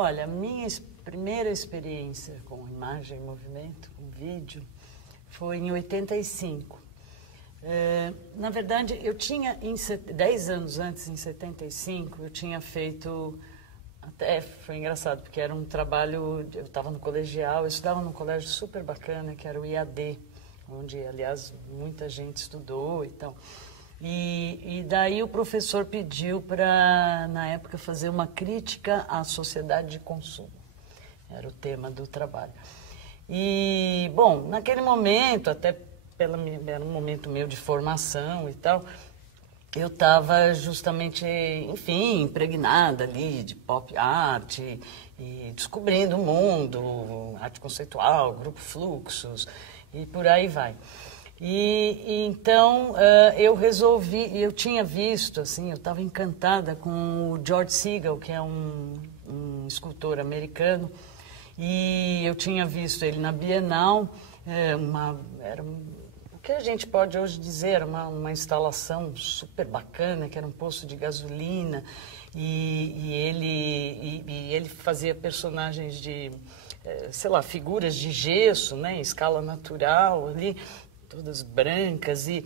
Olha, a minha primeira experiência com imagem, movimento, com vídeo, foi em 85. Na verdade, eu tinha, 10 anos antes, em 75, eu tinha feito, até foi engraçado, porque era um trabalho, eu estava no colegial, eu estudava num colégio super bacana, que era o IAD, onde, aliás, muita gente estudou e tal. E daí o professor pediu para, na época, fazer uma crítica à sociedade de consumo. Era o tema do trabalho. E, bom, naquele momento, até era um momento meu de formação e tal, eu estava justamente, enfim, impregnada ali de pop art e descobrindo o mundo, arte conceitual, grupo Fluxos e por aí vai. E então eu resolvi, eu tinha visto, assim, eu estava encantada com o George Segal, que é um escultor americano, e eu tinha visto ele na Bienal, era o que a gente pode hoje dizer, uma instalação super bacana, que era um posto de gasolina, e ele fazia personagens de, sei lá, figuras de gesso, né, em escala natural ali, todas brancas e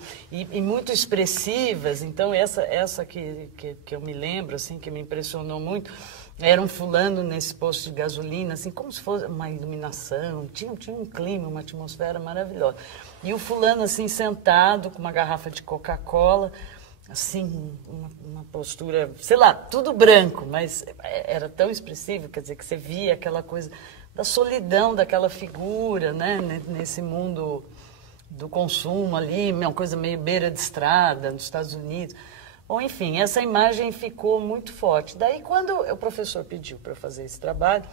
muito expressivas. Então, essa que eu me lembro, assim, que me impressionou muito, era um fulano nesse posto de gasolina, assim, como se fosse uma iluminação, tinha um clima, uma atmosfera maravilhosa. E o fulano, assim, sentado com uma garrafa de Coca-Cola, assim, uma postura, sei lá, tudo branco, mas era tão expressivo, quer dizer, que você via aquela coisa da solidão daquela figura, né, nesse mundo do consumo ali, uma coisa meio beira de estrada, nos Estados Unidos. Ou, enfim, essa imagem ficou muito forte. Daí, quando o professor pediu para eu fazer esse trabalho,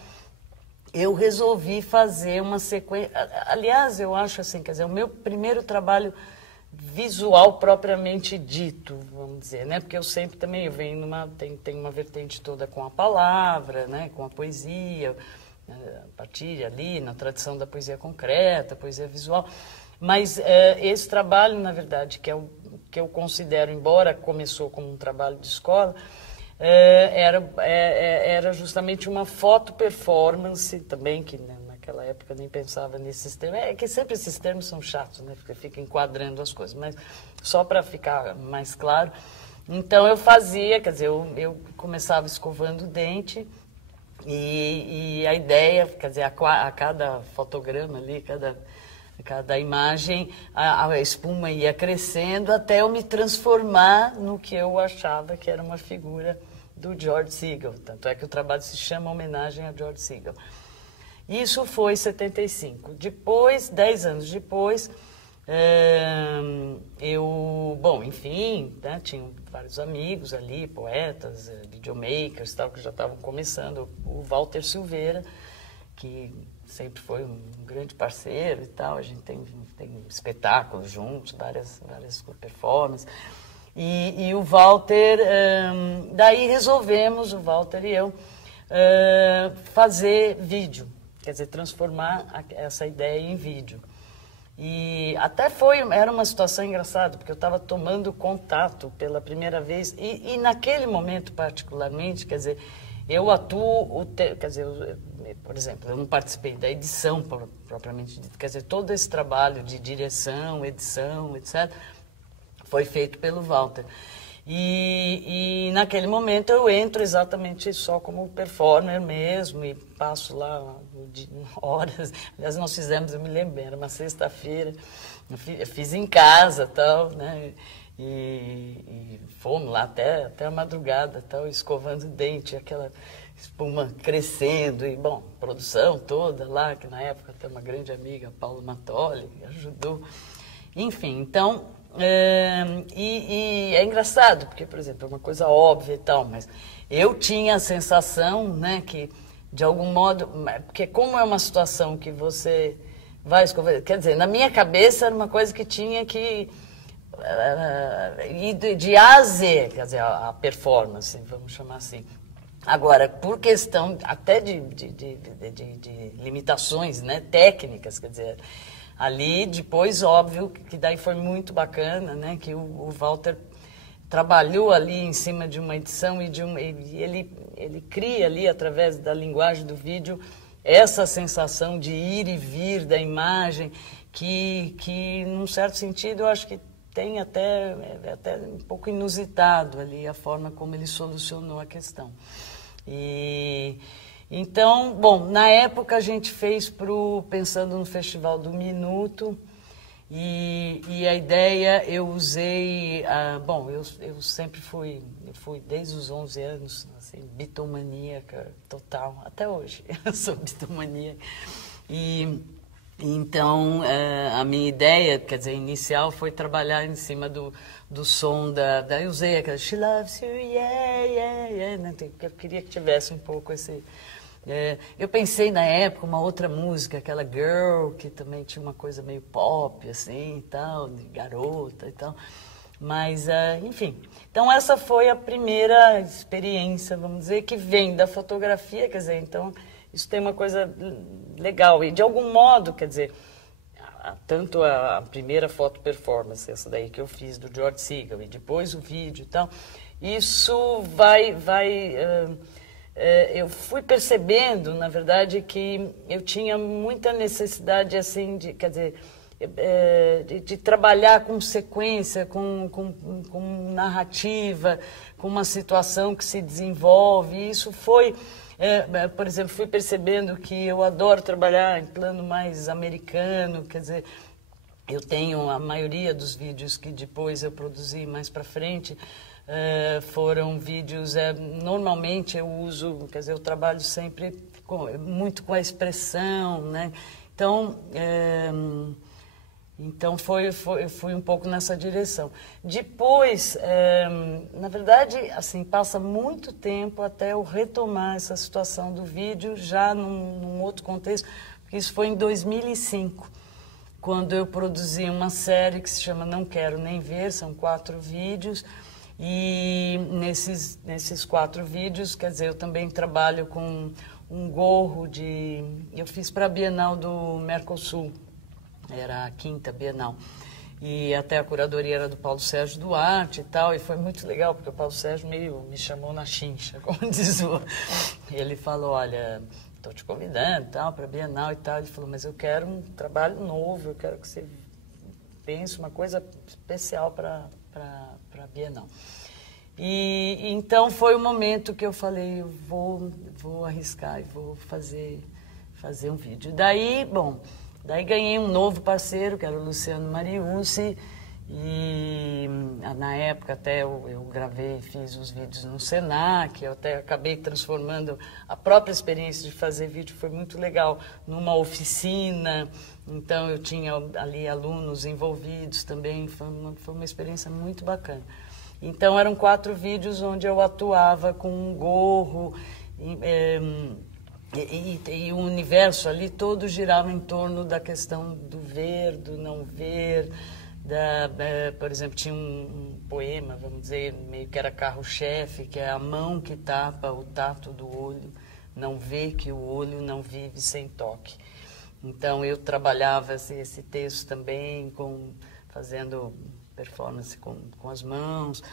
eu resolvi fazer uma sequência. Aliás, eu acho assim, quer dizer, o meu primeiro trabalho visual propriamente dito, vamos dizer, né? Porque eu sempre também, eu venho tem uma vertente toda com a palavra, né? Com a poesia, a partir ali, na tradição da poesia concreta, poesia visual. Mas esse trabalho, na verdade, que eu considero, embora começou como um trabalho de escola, era justamente uma foto-performance também, que né, naquela época nem pensava nesses termos. É que sempre esses termos são chatos, né? Porque fica enquadrando as coisas, mas só para ficar mais claro. Então eu fazia, quer dizer, eu começava escovando o dente e a ideia, quer dizer, a cada fotograma ali, cada imagem, a espuma ia crescendo até eu me transformar no que eu achava que era uma figura do George Segal. Tanto é que o trabalho se chama Homenagem a George Segal. Isso foi em 75. Depois, 10 anos depois, bom, enfim, né, tinha vários amigos ali, poetas, videomakers, tal, que já estavam começando. O Walter Silveira, que sempre foi um grande parceiro e tal, a gente tem espetáculos juntos, várias performances. E o Walter, daí resolvemos, o Walter e eu, fazer vídeo, quer dizer, transformar essa ideia em vídeo. E até era uma situação engraçada, porque eu estava tomando contato pela primeira vez, e naquele momento particularmente, quer dizer, eu atuo, quer dizer, por exemplo, eu não participei da edição propriamente dita, quer dizer, todo esse trabalho de direção, edição, etc., foi feito pelo Walter. E naquele momento eu entro exatamente só como performer mesmo e passo lá horas. Aliás, nós fizemos, eu me lembro, era uma sexta-feira, eu fiz em casa tal, né? E fomos lá até a madrugada, tal, escovando o dente, aquela espuma crescendo e, bom, produção toda lá, que na época até uma grande amiga, Paula Matoli, ajudou. Enfim, então, é engraçado, porque, por exemplo, é uma coisa óbvia e tal, mas eu tinha a sensação, né, que, de algum modo, porque como é uma situação que você vai escovar, quer dizer, na minha cabeça era uma coisa que tinha que ir de A a Z, quer dizer, a performance, vamos chamar assim. Agora, por questão até de limitações, né, técnicas, quer dizer, ali depois, óbvio, que daí foi muito bacana, né, que o Walter trabalhou ali em cima de uma edição e ele cria ali, através da linguagem do vídeo, essa sensação de ir e vir da imagem, que num certo sentido, eu acho que tem até um pouco inusitado ali a forma como ele solucionou a questão. Então, bom, na época a gente fez pensando no Festival do Minuto, e a ideia eu usei, bom, eu sempre fui desde os 11 anos, assim, bitomaníaca total, até hoje eu sou bitomaníaca. Então, a minha ideia, quer dizer, inicial, foi trabalhar em cima do som eu usei aquela She Loves You, yeah, yeah, yeah, né? Porque eu queria que tivesse um pouco esse... eu pensei na época uma outra música, aquela Girl, que também tinha uma coisa meio pop, assim, e tal, de garota e tal. Mas, enfim, então essa foi a primeira experiência, vamos dizer, que vem da fotografia, quer dizer, então... Isso tem uma coisa legal. E, de algum modo, quer dizer, tanto a primeira foto performance, essa daí que eu fiz do George Segal, e depois o vídeo e tal, isso eu fui percebendo, na verdade, que eu tinha muita necessidade, assim, quer dizer, de trabalhar com sequência, com narrativa, com uma situação que se desenvolve. E isso foi... por exemplo, fui percebendo que eu adoro trabalhar em plano mais americano, quer dizer, eu tenho a maioria dos vídeos que depois eu produzi mais para frente, foram vídeos, normalmente eu uso, quer dizer, eu trabalho sempre muito com a expressão, né? Então, fui um pouco nessa direção. Depois, na verdade, assim, passa muito tempo até eu retomar essa situação do vídeo, já num outro contexto, porque isso foi em 2005, quando eu produzi uma série que se chama Não Quero Nem Ver, são 4 vídeos, e nesses 4 vídeos, quer dizer, eu também trabalho com um gorro eu fiz para a Bienal do Mercosul, era a 5ª Bienal. E até a curadoria era do Paulo Sérgio Duarte e tal, e foi muito legal, porque o Paulo Sérgio meio me chamou na chincha, como diz o... Ele falou, olha, estou te convidando para a Bienal e tal. Ele falou, mas eu quero um trabalho novo, eu quero que você pense uma coisa especial para a Bienal. E então foi o momento que eu falei, eu vou arriscar e vou fazer um vídeo. Daí, bom... Daí ganhei um novo parceiro, que era o Luciano Mariucci, e na época até eu gravei e fiz os vídeos no Senac, eu até acabei transformando a própria experiência de fazer vídeo, foi muito legal, numa oficina, então eu tinha ali alunos envolvidos também, foi uma experiência muito bacana. Então eram 4 vídeos onde eu atuava com um gorro, e o universo ali todo girava em torno da questão do ver, do não ver, por exemplo, tinha um poema, vamos dizer, meio que era carro-chefe, que é a mão que tapa o tato do olho, não vê que o olho não vive sem toque. Então eu trabalhava esse texto também, fazendo performance com as mãos,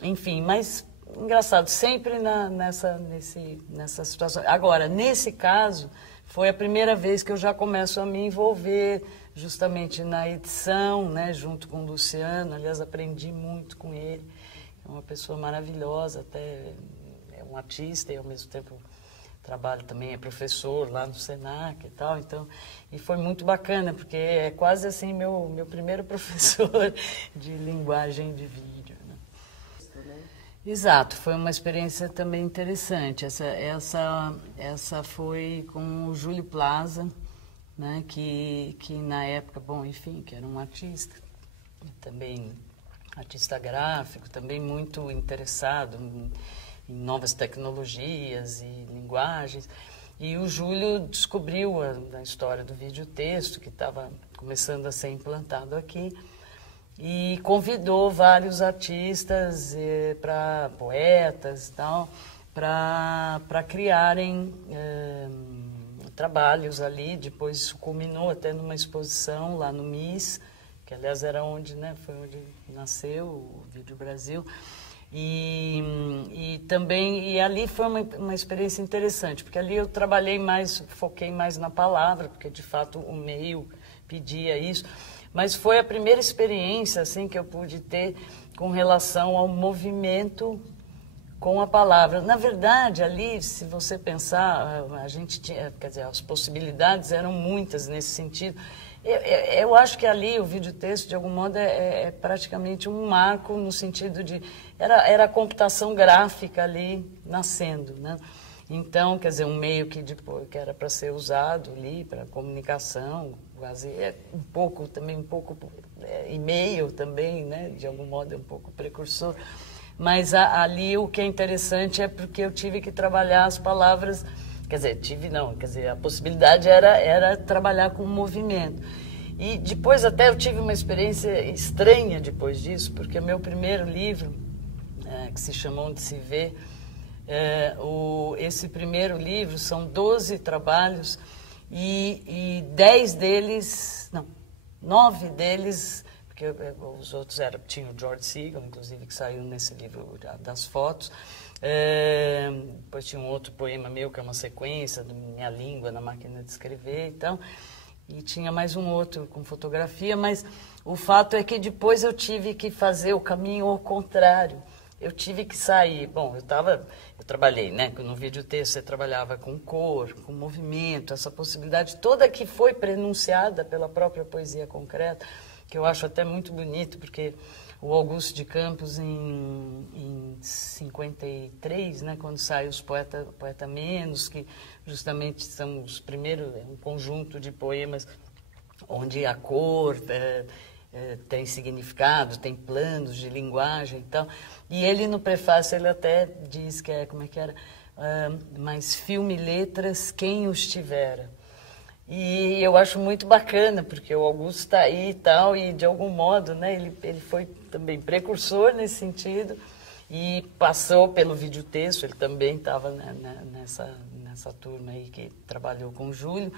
enfim, mas... Engraçado, sempre nessa situação. Agora, nesse caso, foi a primeira vez que eu já começo a me envolver justamente na edição, né, junto com o Luciano. Aliás, aprendi muito com ele. É uma pessoa maravilhosa, até é um artista e, ao mesmo tempo, trabalha também, é professor lá no Senac e tal. Então, e foi muito bacana, porque é quase assim meu primeiro professor de linguagem de vídeo. Exato, foi uma experiência também interessante. Essa foi com o Júlio Plaza, né, que na época, bom, enfim, que era um artista, também artista gráfico, também muito interessado em novas tecnologias e linguagens. E o Júlio descobriu a história do videotexto, que estava começando a ser implantado aqui, e convidou vários artistas, poetas e tal, para criarem trabalhos ali. Depois isso culminou até numa exposição lá no MIS, que aliás era onde, né, foi onde nasceu o Vídeo Brasil. E também, e ali foi uma experiência interessante, porque ali eu trabalhei mais, foquei mais na palavra, porque de fato o meio pedia isso, mas foi a primeira experiência assim que eu pude ter com relação ao movimento com a palavra. Na verdade, ali, se você pensar, a gente tinha, quer dizer, as possibilidades eram muitas nesse sentido. Eu acho que ali o videotexto, de algum modo, é praticamente um marco no sentido de... Era a computação gráfica ali nascendo, né? Então, quer dizer, um meio que depois que era para ser usado ali para comunicação, quase um pouco e-mail também, né? De algum modo é um pouco precursor. Mas ali o que é interessante é porque eu tive que trabalhar as palavras. Quer dizer, a possibilidade era trabalhar com movimento. E depois até eu tive uma experiência estranha depois disso, porque o meu primeiro livro, que se chama Onde se Vê, esse primeiro livro são 12 trabalhos e 10 deles, não, 9 deles, porque os outros tinha o George Segal, inclusive, que saiu nesse livro das fotos. Depois tinha um outro poema meu, que é uma sequência do Minha Língua na Máquina de Escrever, então, e tinha mais um outro com fotografia, mas o fato é que depois eu tive que fazer o caminho ao contrário. Eu tive que sair. Bom, eu trabalhei, né? No videotexto você trabalhava com cor, com movimento, essa possibilidade toda que foi prenunciada pela própria poesia concreta, que eu acho até muito bonito, porque o Augusto de Campos, em 53, né, quando sai os Poeta Menos, que justamente são os primeiros, um conjunto de poemas onde a cor tem significado, tem planos de linguagem e tal. E ele, no prefácio, ele até diz que como é que era? Mas filme e letras, quem os tivera. E eu acho muito bacana, porque o Augusto está aí e tal, e de algum modo, né, ele foi também precursor nesse sentido, e passou pelo videotexto, ele também estava, né, nessa turma aí que trabalhou com o Júlio,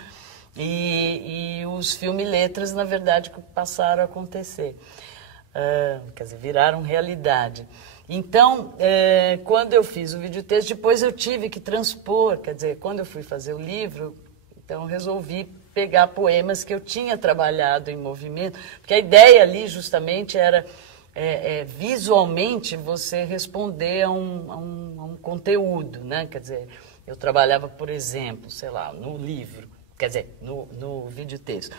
e os filme e letras, na verdade, passaram a acontecer, quer dizer, viraram realidade. Então, quando eu fiz o videotexto, depois eu tive que transpor, quer dizer, quando eu fui fazer o livro, então, resolvi pegar poemas que eu tinha trabalhado em movimento, porque a ideia ali, justamente, era visualmente você responder a um conteúdo, né? Quer dizer, eu trabalhava, por exemplo, sei lá, no livro, quer dizer, no videotexto.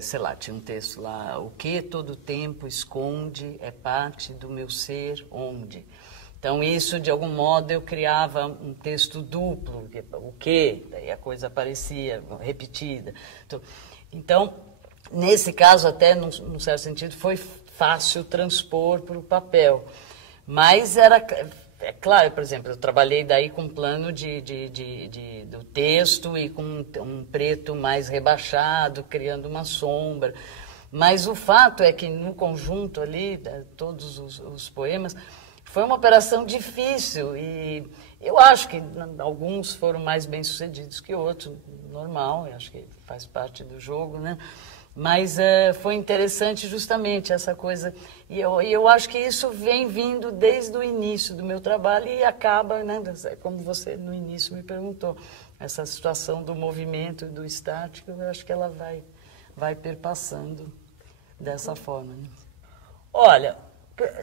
Sei lá, tinha um texto lá, o que todo tempo esconde é parte do meu ser onde... Então, isso, de algum modo, eu criava um texto duplo, o quê? Daí a coisa aparecia repetida. Então, nesse caso, até, num certo sentido, foi fácil transpor para o papel. Mas é claro, por exemplo, eu trabalhei daí com um plano do texto e com um preto mais rebaixado, criando uma sombra. Mas o fato é que, no conjunto ali, todos os poemas... Foi uma operação difícil e eu acho que alguns foram mais bem-sucedidos que outros, normal, eu acho que faz parte do jogo, né? Mas foi interessante justamente essa coisa, e eu acho que isso vem vindo desde o início do meu trabalho e acaba, né, como você no início me perguntou, essa situação do movimento e do estático, eu acho que ela vai perpassando dessa forma, né? Olha...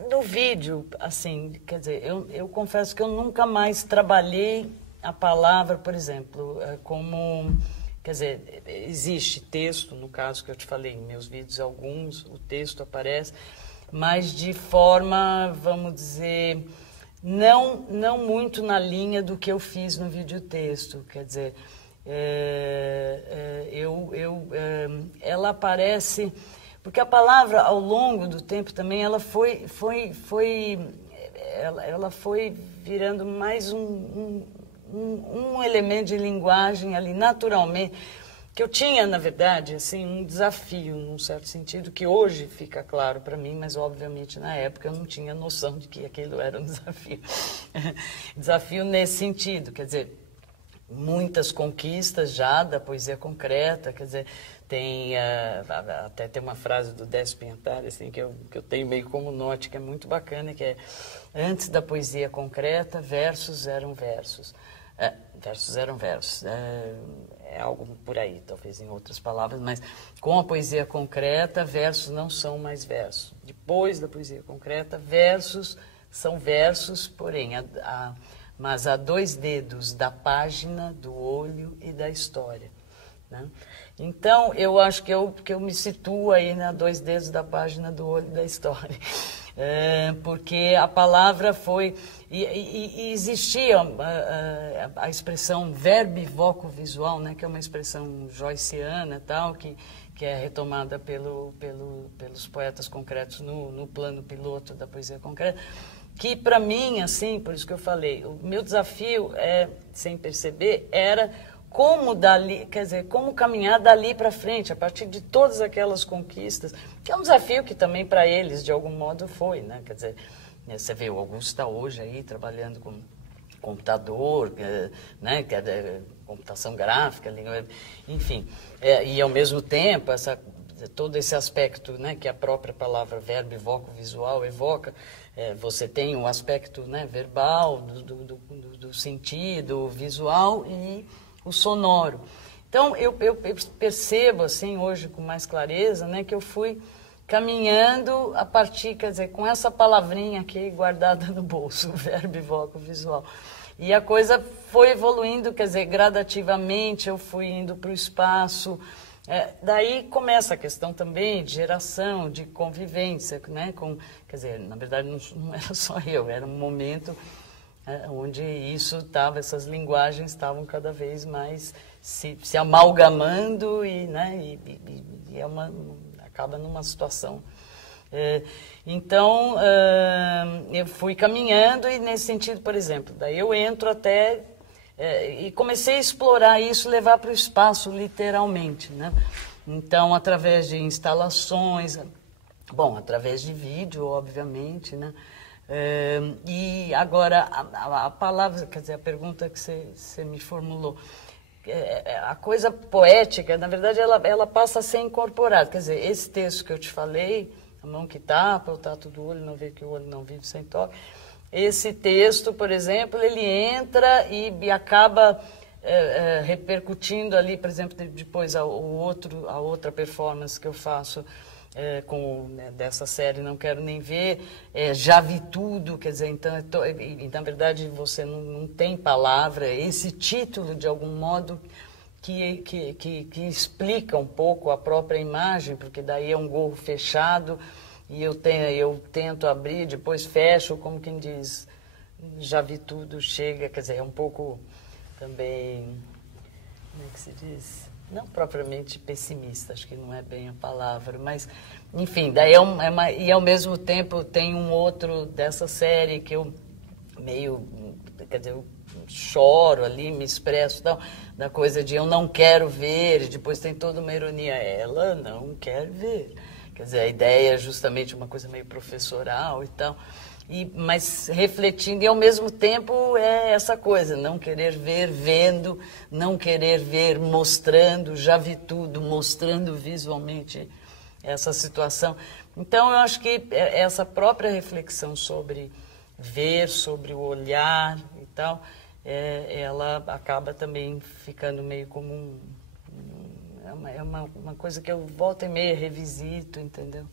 No vídeo, assim, quer dizer, eu confesso que eu nunca mais trabalhei a palavra, por exemplo, como, quer dizer, existe texto, no caso que eu te falei, em meus vídeos alguns, o texto aparece, mas de forma, vamos dizer, não muito na linha do que eu fiz no videotexto, quer dizer, ela aparece... Porque a palavra, ao longo do tempo também, ela foi virando mais um elemento de linguagem ali, naturalmente, que eu tinha, na verdade, assim, um desafio, num certo sentido, que hoje fica claro para mim, mas, obviamente, na época eu não tinha noção de que aquilo era um desafio. Desafio nesse sentido, quer dizer... muitas conquistas já da poesia concreta, quer dizer, tem até tem uma frase do Décio Pinatari, assim, que eu tenho meio como note, que é muito bacana, que é: antes da poesia concreta, versos eram versos. Versos eram versos. É algo por aí, talvez em outras palavras, mas com a poesia concreta, versos não são mais versos. Depois da poesia concreta, versos são versos, porém, mas a 2 dedos da página, do olho e da história, né? Então, eu acho que eu me situo aí na 2 dedos da página, do olho e da história. Porque a palavra foi... E existia a expressão verbo voco-visual, né, que é uma expressão joyciana, tal, que é retomada pelos poetas concretos no plano piloto da poesia concreta, que para mim, assim, por isso que eu falei, o meu desafio, sem perceber, era como dali, quer dizer, como caminhar dali para frente, a partir de todas aquelas conquistas, que é um desafio que também para eles, de algum modo, foi, né? Quer dizer, você vê, o Augusto está hoje aí trabalhando com computador, né? Computação gráfica, língua, enfim, e ao mesmo tempo, todo esse aspecto, né, que a própria palavra verbo voco-visual evoca, você tem o aspecto, né, verbal, do sentido visual e o sonoro. Então, eu percebo, assim, hoje com mais clareza, né, que eu fui caminhando a partir, quer dizer, com essa palavrinha aqui guardada no bolso, verbo voco-visual. E a coisa foi evoluindo, quer dizer, gradativamente eu fui indo para o espaço. Daí começa a questão também de geração, de convivência, né? Quer dizer, na verdade não era só eu, era um momento onde isso estava, essas linguagens estavam cada vez mais se amalgamando né? Acaba numa situação. Então, eu fui caminhando e nesse sentido, por exemplo, daí eu entro até... e comecei a explorar isso, levar para o espaço, literalmente, né? Então, através de instalações, bom, através de vídeo, obviamente, né? E agora, a palavra, quer dizer, a pergunta que você me formulou, a coisa poética, na verdade, ela passa a ser incorporada. Quer dizer, esse texto que eu te falei, a mão que tapa, o tato do olho, não vê que o olho não vive sem toque. Esse texto, por exemplo, ele entra e acaba repercutindo ali, por exemplo, depois a outra performance que eu faço dessa série Não Quero Nem Ver, Já Vi Tudo, quer dizer, então, na verdade, você não tem palavra, esse título, de algum modo, que explica um pouco a própria imagem, porque daí é um gorro fechado, e eu tento abrir, depois fecho, como quem diz, já vi tudo, chega, quer dizer, é um pouco também, como é que se diz? Não propriamente pessimista, acho que não é bem a palavra, mas, enfim, daí e ao mesmo tempo tem um outro dessa série que eu meio, quer dizer, eu choro ali, me expresso, tal, da coisa de eu não quero ver, depois tem toda uma ironia, ela não quer ver. Quer dizer, a ideia é justamente uma coisa meio professoral e tal, mas refletindo, e ao mesmo tempo é essa coisa, não querer ver vendo, não querer ver mostrando, já vi tudo, mostrando visualmente essa situação. Então, eu acho que essa própria reflexão sobre ver, sobre o olhar e tal, ela acaba também ficando meio como uma coisa que eu volta e meia revisito, entendeu?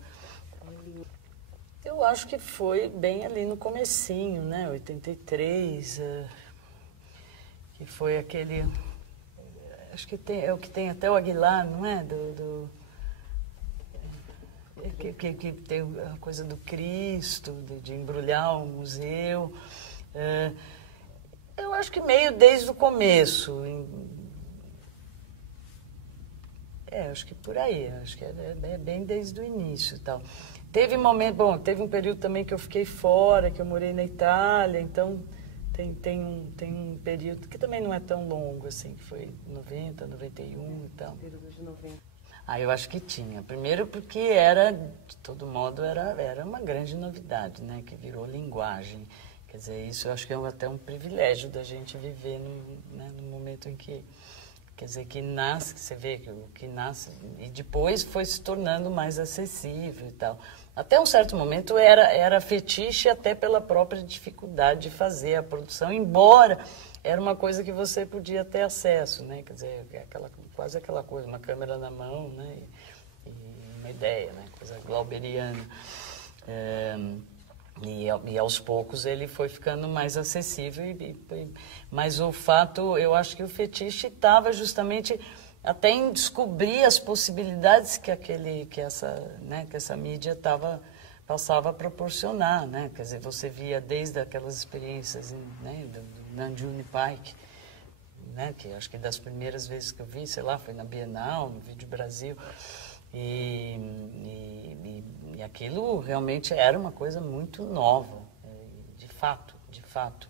Eu acho que foi bem ali no comecinho, né? 83, que foi aquele... Acho que é o que tem até o Aguilar, não é? Que tem a coisa do Cristo, de embrulhar o museu. Eu acho que meio desde o começo. Acho que por aí, acho que é bem desde o início e tal. Teve um período também que eu fiquei fora, que eu morei na Itália, então tem um período que também não é tão longo, assim, que foi 90, 91 e tal. Período de 90. Eu acho que tinha. Primeiro porque era, de todo modo, era uma grande novidade, né, que virou linguagem. Quer dizer, isso eu acho que é até um privilégio da gente viver né, no momento em que, quer dizer, que nasce, que você vê que o que nasce, e depois foi se tornando mais acessível e tal. Até um certo momento era fetiche até pela própria dificuldade de fazer a produção, embora era uma coisa que você podia ter acesso, né? Quer dizer, quase aquela coisa, uma câmera na mão, né? E uma ideia, né? Coisa glauberiana. E aos poucos ele foi ficando mais acessível, mas o fato, eu acho que o fetiche estava justamente até em descobrir as possibilidades que essa mídia passava a proporcionar, né? Quer dizer, você via desde aquelas experiências, né, do Nanjune Paik, né, que acho que das primeiras vezes que eu vi, sei lá, foi na Bienal, no Vídeo Brasil. E aquilo realmente era uma coisa muito nova, de fato, de fato.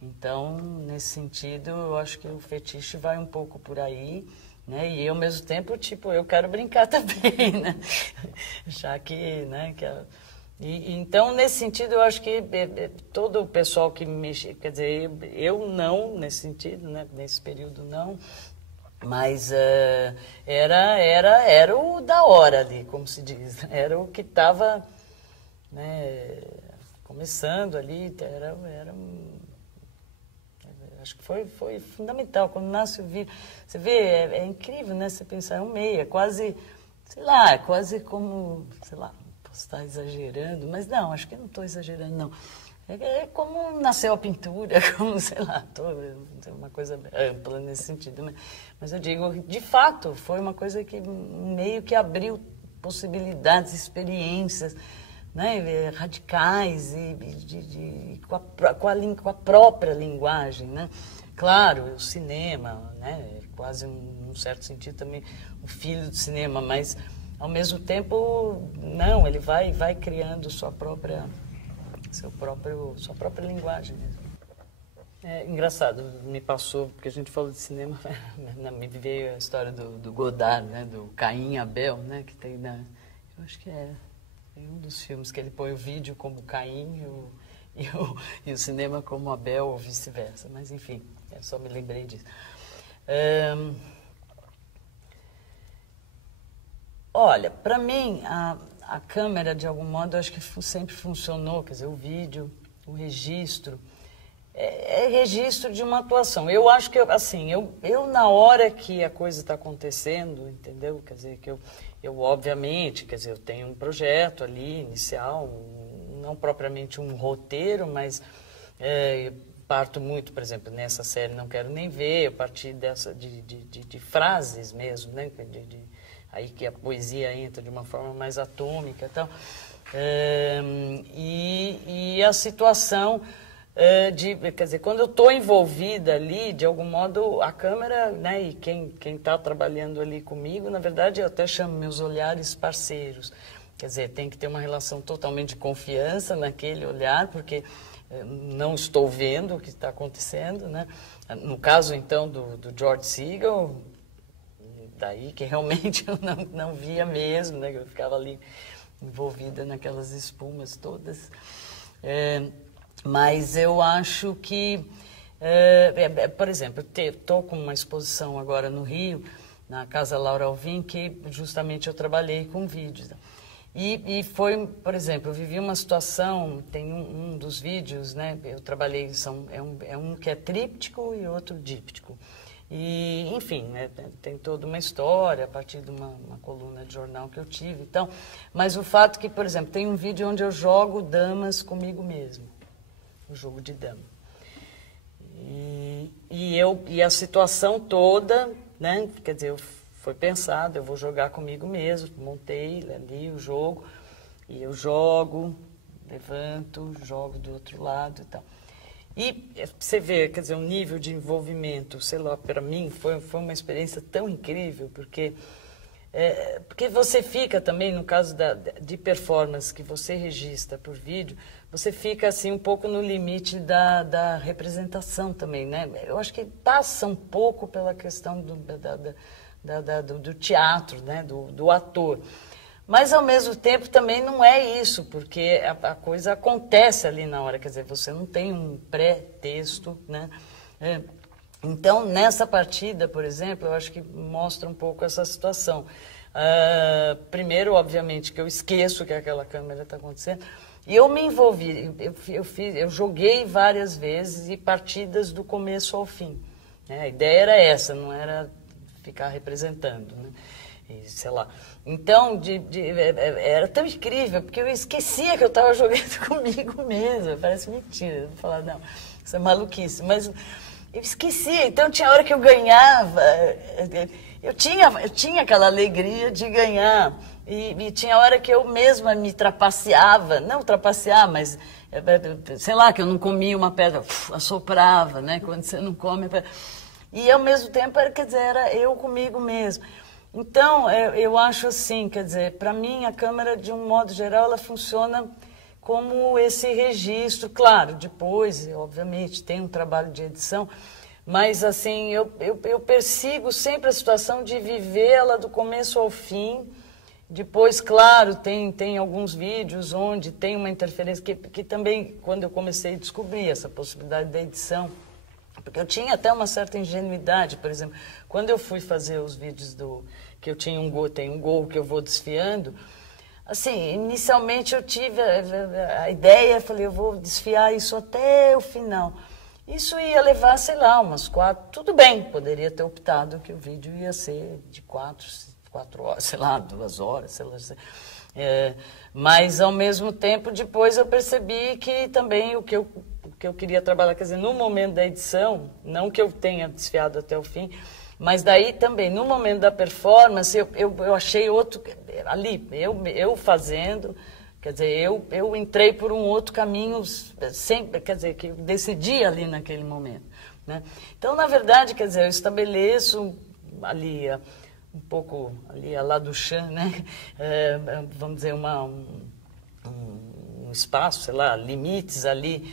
Então, nesse sentido, eu acho que o fetiche vai um pouco por aí, né? E ao mesmo tempo, tipo, eu quero brincar também, né? Já que, né? Então, nesse sentido, eu acho que todo o pessoal que mexe, quer dizer, eu não, nesse sentido, né? Nesse período não. Mas era o da hora ali, como se diz. Era o que estava, né, começando ali. Acho que foi fundamental. Quando nasce o vídeo, você vê, é incrível, né? Você pensar, é um meio, é quase, sei lá, é quase como, sei lá, posso estar exagerando, mas não, acho que não estou exagerando, não. É como nasceu a pintura, como, sei lá, uma coisa ampla nesse sentido. Mas eu digo, de fato, foi uma coisa que meio que abriu possibilidades, experiências, né, radicais com a própria linguagem, né? Claro, o cinema, né, quase num certo sentido também o filho do cinema, mas ao mesmo tempo, não, ele vai criando sua própria linguagem mesmo. É engraçado, me passou, porque a gente falou de cinema, me veio a história do Godard, né, do Caim e Abel, né, que tem eu acho que tem um dos filmes que ele põe o vídeo como Caim e o cinema como Abel ou vice-versa, mas enfim, eu só me lembrei disso. Olha, para mim, a câmera, de algum modo, eu acho que sempre funcionou, quer dizer, o vídeo, o registro, é registro de uma atuação. Eu acho que, assim, eu na hora que a coisa está acontecendo, entendeu? Quer dizer, que eu obviamente, quer dizer, eu tenho um projeto ali, inicial, não propriamente um roteiro, mas parto muito, por exemplo, nessa série Não Quero Nem Ver, eu parti de frases mesmo, né? Aí que a poesia entra de uma forma mais atômica e tal. E a situação quer dizer, quando eu estou envolvida ali, de algum modo, a câmera, né, e quem está trabalhando ali comigo, na verdade, eu até chamo meus olhares parceiros. Quer dizer, tem que ter uma relação totalmente de confiança naquele olhar, porque não estou vendo o que está acontecendo, né? No caso, então, do George Segal, daí que realmente eu não via mesmo, né? Eu ficava ali envolvida naquelas espumas todas. Mas eu acho que, por exemplo, estou com uma exposição agora no Rio, na Casa Laura Alvim, que justamente eu trabalhei com vídeos. E foi, por exemplo, eu vivi uma situação, tem um dos vídeos, né? Eu trabalhei, é um que é tríptico e outro díptico. E, enfim, né, tem toda uma história a partir de uma coluna de jornal que eu tive. Então, mas o fato que, por exemplo, tem um vídeo onde eu jogo damas comigo mesmo, o jogo de dama. E a situação toda, né, quer dizer, foi pensado, eu vou jogar comigo mesmo, montei ali o jogo, e eu jogo, levanto, jogo do outro lado e tal. E você vê, quer dizer, um nível de envolvimento, sei lá, para mim foi uma experiência tão incrível, porque você fica também, no caso de performance que você registra por vídeo, você fica assim um pouco no limite da representação também, né? Eu acho que passa um pouco pela questão do teatro, né? Do ator. Mas, ao mesmo tempo, também não é isso, porque a coisa acontece ali na hora, quer dizer, você não tem um pré-texto, né? Então, nessa partida, por exemplo, eu acho que mostra um pouco essa situação. Primeiro, obviamente, que eu esqueço que aquela câmera está acontecendo, e eu me envolvi, eu joguei várias vezes e partidas do começo ao fim. Né? A ideia era essa, não era ficar representando, né? E, sei lá. Então, era tão incrível, porque eu esquecia que eu estava jogando comigo mesma. Parece mentira, eu vou falar, não, isso é maluquice. Mas eu esquecia, então tinha hora que eu ganhava, eu tinha aquela alegria de ganhar. E tinha hora que eu mesma me trapaceava, não trapacear, mas, sei lá, que eu não comia uma pedra, assoprava, né? Quando você não come... E, ao mesmo tempo, quer dizer, era eu comigo mesmo. Então, eu acho assim, quer dizer, para mim a câmera, de um modo geral, ela funciona como esse registro. Claro, depois, obviamente, tem um trabalho de edição, mas assim, eu persigo sempre a situação de vivê-la do começo ao fim. Depois, claro, tem alguns vídeos onde tem uma interferência, que também, quando eu comecei a descobrir essa possibilidade da edição, porque eu tinha até uma certa ingenuidade, por exemplo, quando eu fui fazer os vídeos que eu tinha tem um gol que eu vou desfiando, assim, inicialmente eu tive a ideia, falei, eu vou desfiar isso até o final. Isso ia levar, sei lá, umas 4, tudo bem, poderia ter optado que o vídeo ia ser de 4 horas, sei lá, 2 horas, sei lá. Mas, ao mesmo tempo, depois eu percebi que também o que eu queria trabalhar, quer dizer, no momento da edição, não que eu tenha desfiado até o fim, mas daí também, no momento da performance, eu achei outro, ali, eu fazendo, quer dizer, eu entrei por um outro caminho, sempre, quer dizer, que eu decidi ali naquele momento, né? Então, na verdade, quer dizer, eu estabeleço ali, um pouco ali, a lá do Chan, né? Vamos dizer, um espaço, sei lá, limites ali,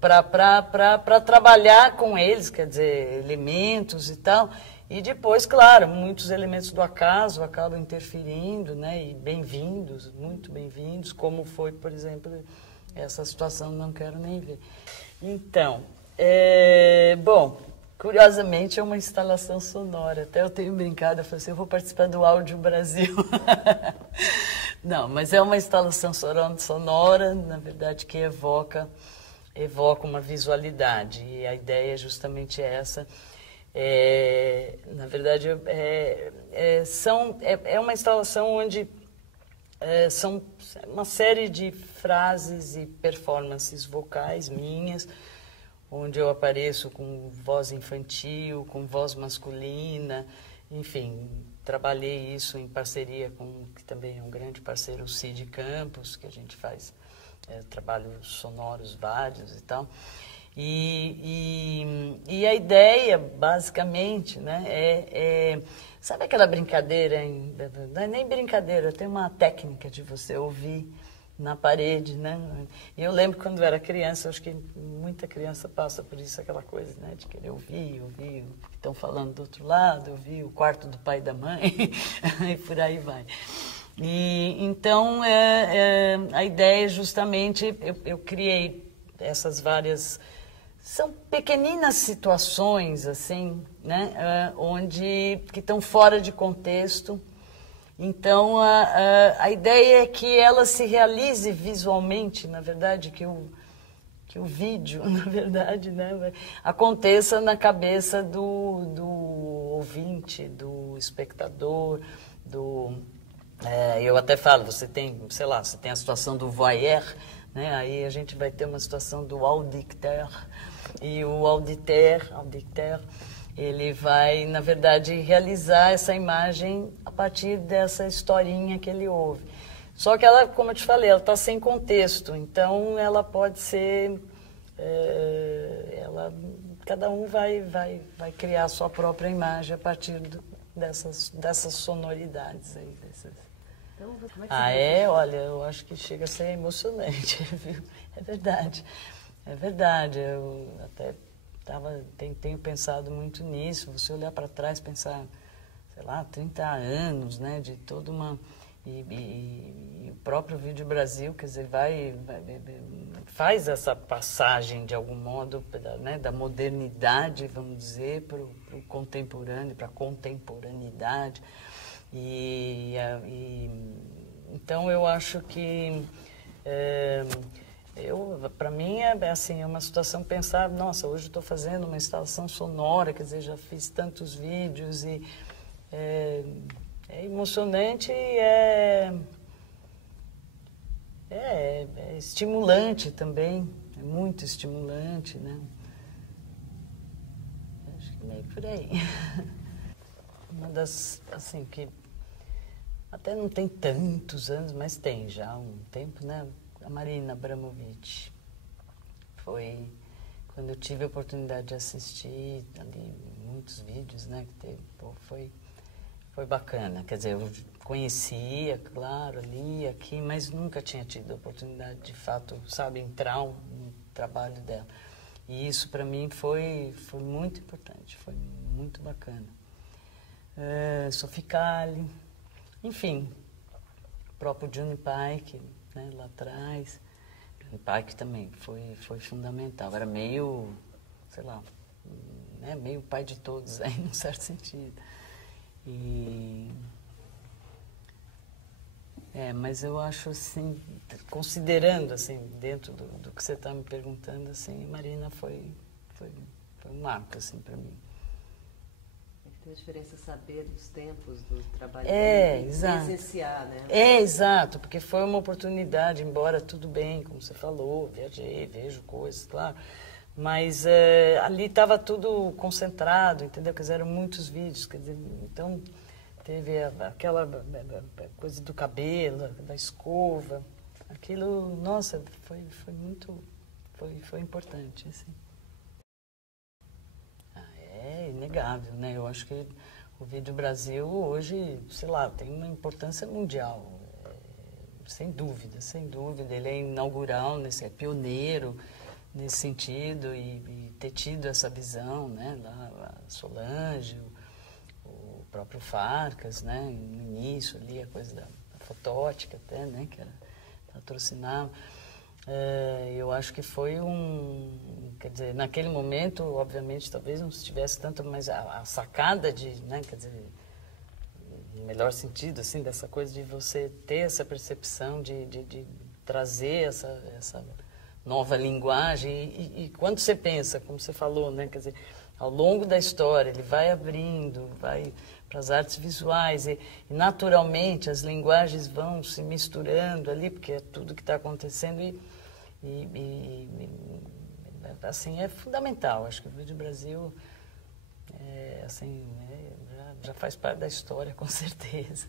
para trabalhar com eles, quer dizer, elementos e tal. E depois, claro, muitos elementos do acaso acabam interferindo, né? E bem-vindos, muito bem-vindos, como foi, por exemplo, essa situação, não quero nem ver. Então, bom, curiosamente é uma instalação sonora. Até eu tenho brincado, eu falei assim, eu vou participar do Áudio Brasil. Não, mas é uma instalação sonora, na verdade, que evoca uma visualidade. E a ideia é justamente essa. Na verdade, é uma instalação onde são uma série de frases e performances vocais minhas, onde eu apareço com voz infantil, com voz masculina, enfim, trabalhei isso em parceria com, que também é um grande parceiro, o Cid Campos, que a gente faz trabalhos sonoros vários e tal. E a ideia, basicamente, né, sabe aquela brincadeira, não é nem brincadeira, tem uma técnica de você ouvir na parede, né? E eu lembro quando eu era criança, acho que muita criança passa por isso, aquela coisa, né, de querer ouvir o que estão falando do outro lado, ouvir o quarto do pai e da mãe, e por aí vai. E então, a ideia justamente, eu criei essas várias... São pequeninas situações, assim, né, que estão fora de contexto. Então, a ideia é que ela se realize visualmente, na verdade, que o vídeo, na verdade, né, aconteça na cabeça do ouvinte, do espectador, eu até falo, você tem, sei lá, você tem a situação do voyeur, né, aí a gente vai ter uma situação do auditeur, e o auditeur, ele vai, na verdade, realizar essa imagem a partir dessa historinha que ele ouve. Só que ela, como eu te falei, ela está sem contexto, então ela pode ser... cada um vai criar a sua própria imagem a partir dessas sonoridades aí. Então, como é que Olha, eu acho que chega a ser emocionante, viu? É verdade. É verdade, eu até tenho pensado muito nisso, você olhar para trás, pensar, sei lá, 30 anos, né, de toda uma E o próprio Vídeo Brasil, quer dizer, faz essa passagem, de algum modo, né, da modernidade, vamos dizer, para o contemporâneo, para a contemporaneidade. Então, eu acho que, para mim, assim, é uma situação pensar, nossa, hoje estou fazendo uma instalação sonora, quer dizer, já fiz tantos vídeos e é emocionante e é estimulante também, é muito estimulante, né? Acho que meio por aí. Uma das, assim, que até não tem tantos anos, mas tem já um tempo, né? A Marina Abramovic. Foi quando eu tive a oportunidade de assistir ali muitos vídeos, né? Que teve, foi bacana. Quer dizer, eu conhecia, claro, ali, aqui, mas nunca tinha tido a oportunidade, de fato, sabe, entrar no trabalho dela. E isso, para mim, foi muito importante, foi muito bacana. Sophie Calle, enfim, o próprio Johnny Pike, né, lá atrás. Johnny Pike também foi fundamental. Era meio, sei lá, né, meio pai de todos, aí, num certo sentido. Mas eu acho, assim, considerando, assim, dentro do que você está me perguntando, assim, Marina foi um marco, assim, para mim. Tem a diferença saber dos tempos do trabalho e presenciar, né? Exato, porque foi uma oportunidade, embora tudo bem, como você falou, viajei, vejo coisas, claro, mas ali estava tudo concentrado, entendeu? Quer dizer, eram muitos vídeos, quer dizer, então teve aquela coisa do cabelo, da escova, aquilo, nossa, foi muito, foi importante, assim. É inegável, né? Eu acho que o Vídeo Brasil hoje, sei lá, tem uma importância mundial, sem dúvida, sem dúvida. Ele é inaugural, é pioneiro nesse sentido e ter tido essa visão, né? Lá, a Solange, o próprio Farcas, né? No início ali, a coisa da fotótica até, né? Que era patrocinava. Eu acho que foi quer dizer, naquele momento, obviamente, talvez não estivesse tanto, mas a sacada de, né, quer dizer, no melhor sentido, assim, dessa coisa de você ter essa percepção de trazer essa nova linguagem e quando você pensa, como você falou, né, quer dizer, ao longo da história, ele vai abrindo, vai para as artes visuais e naturalmente as linguagens vão se misturando ali, porque é tudo que está acontecendo assim, é fundamental. Acho que o Vídeo Brasil assim, já faz parte da história, com certeza.